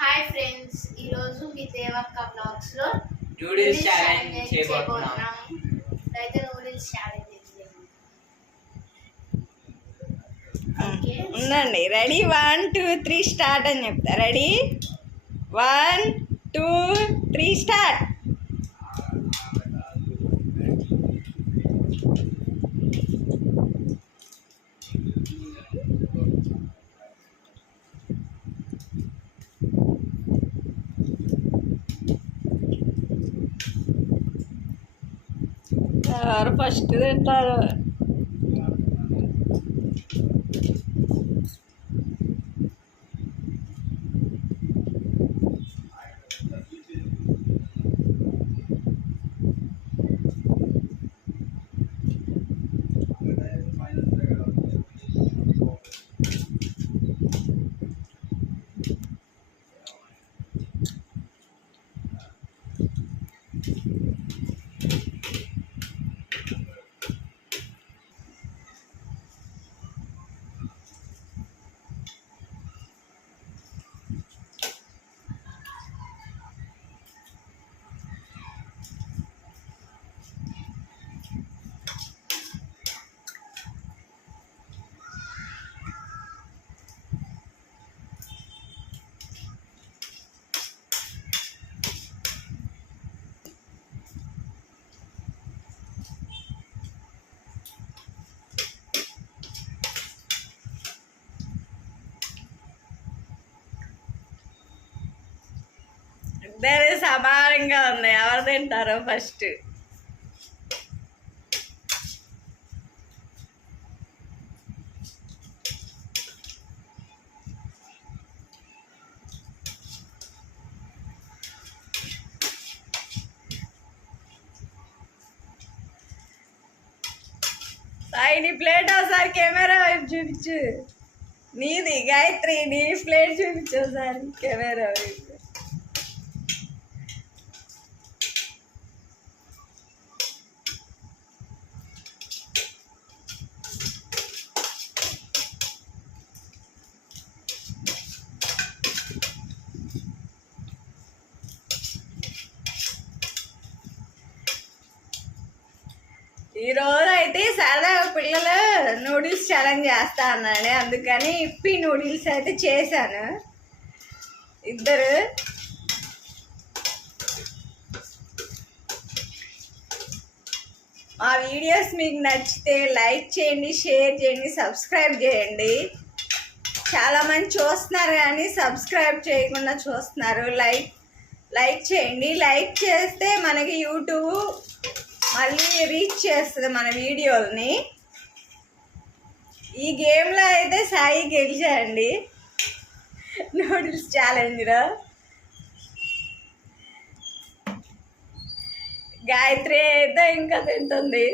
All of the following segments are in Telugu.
హాయ్ ఫ్రెండ్స్, ఈ రోజు మీ దేవక్క బ్లాగ్స్ లో నూడిల్స్ ఛాలెంజ్ చేయబోతున్నాం. అయితే నూడిల్స్ ఛాలెంజ్ ఉండండి. రెడీ 1 2 3 స్టార్ట్ అని చెప్తా. Ready 1 2 3 start. ఎవరు ఫస్ట్ తింటారు? ఇద్దరు సమానంగా ఉంది. ఎవరు తింటారో ఫస్ట్? సాయి, నీ ప్లేట్ ఒకసారి కెమెరా వైపు చూపించు. నీది గాయత్రి, నీ ప్లేట్ చూపించు ఒకసారి కెమెరా వైపు. ఈరోజు అయితే సరదాగా పిల్లలు నూడిల్స్ ఛాలెంజ్ చేస్తా అన్నాడు, అందుకని ఇప్పి నూడిల్స్ అయితే చేశాను. ఇద్దరు మా వీడియోస్ మీకు నచ్చితే లైక్ చేయండి, షేర్ చేయండి, సబ్స్క్రైబ్ చేయండి. చాలామంది చూస్తున్నారు కానీ సబ్స్క్రైబ్ చేయకుండా చూస్తున్నారు. లైక్ చేయండి. లైక్ చేస్తే మనకి యూట్యూబ్ మళ్ళీ రీచ్ చేస్తుంది మన వీడియోని. ఈ గేమ్లో అయితే సాయి గెలిచాయండి నూడిల్స్ ఛాలెంజ్లో. గాయత్రి అయితే ఇంకా తింటుంది.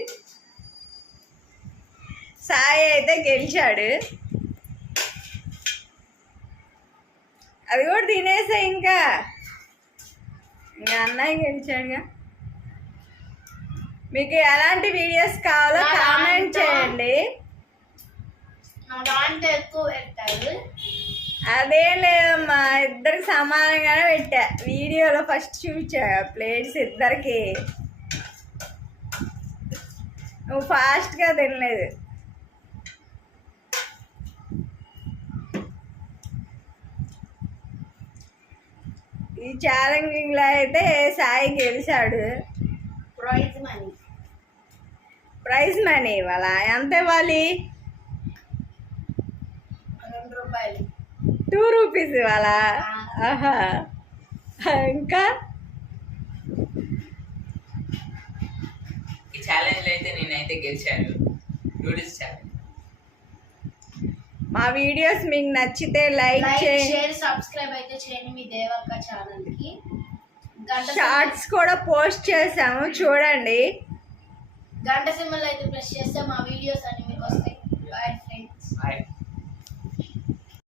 సాయి అయితే గెలిచాడు. అది కూడా తినేసా. ఇంకా అన్నయ్య గెలిచాడుగా. మీకు ఎలాంటి వీడియోస్ కావాలో కామెంట్ చేయండి. అదేం లేదమ్మా, ఇద్దరికి సమానంగానే పెట్టా. వీడియోలో ఫస్ట్ చూపించా ప్లేట్స్ ఇద్దరికి. నువ్వు ఫాస్ట్గా తినలేదు. ఈ ఛాలెంజింగ్లో అయితే సాయి గెలిచాడు. ప్రైజ్ మనీ ఇవ్వాలా? ఎంత ఇవ్వాలి? 2 రూపీస్ ఇవ్వాలా? ఆహా. ఇంకా ఈ ఛాలెంజ్ అయితే నేనైతే గెలిచాను. Noodles challenge. మా వీడియోస్ మీకు నచ్చితే లైక్ చేయండి, సబ్స్క్రైబ్ అయితే చేయండి మీ దేవక్క ఛానల్కి. షార్ట్స్ కూడా పోస్ట్ చేసాము, చూడండి. గంట సింబల్ అయితే ప్రెస్ చేస్తే మా వీడియోస్ అన్ని మీకు వస్తాయి. Bye friends.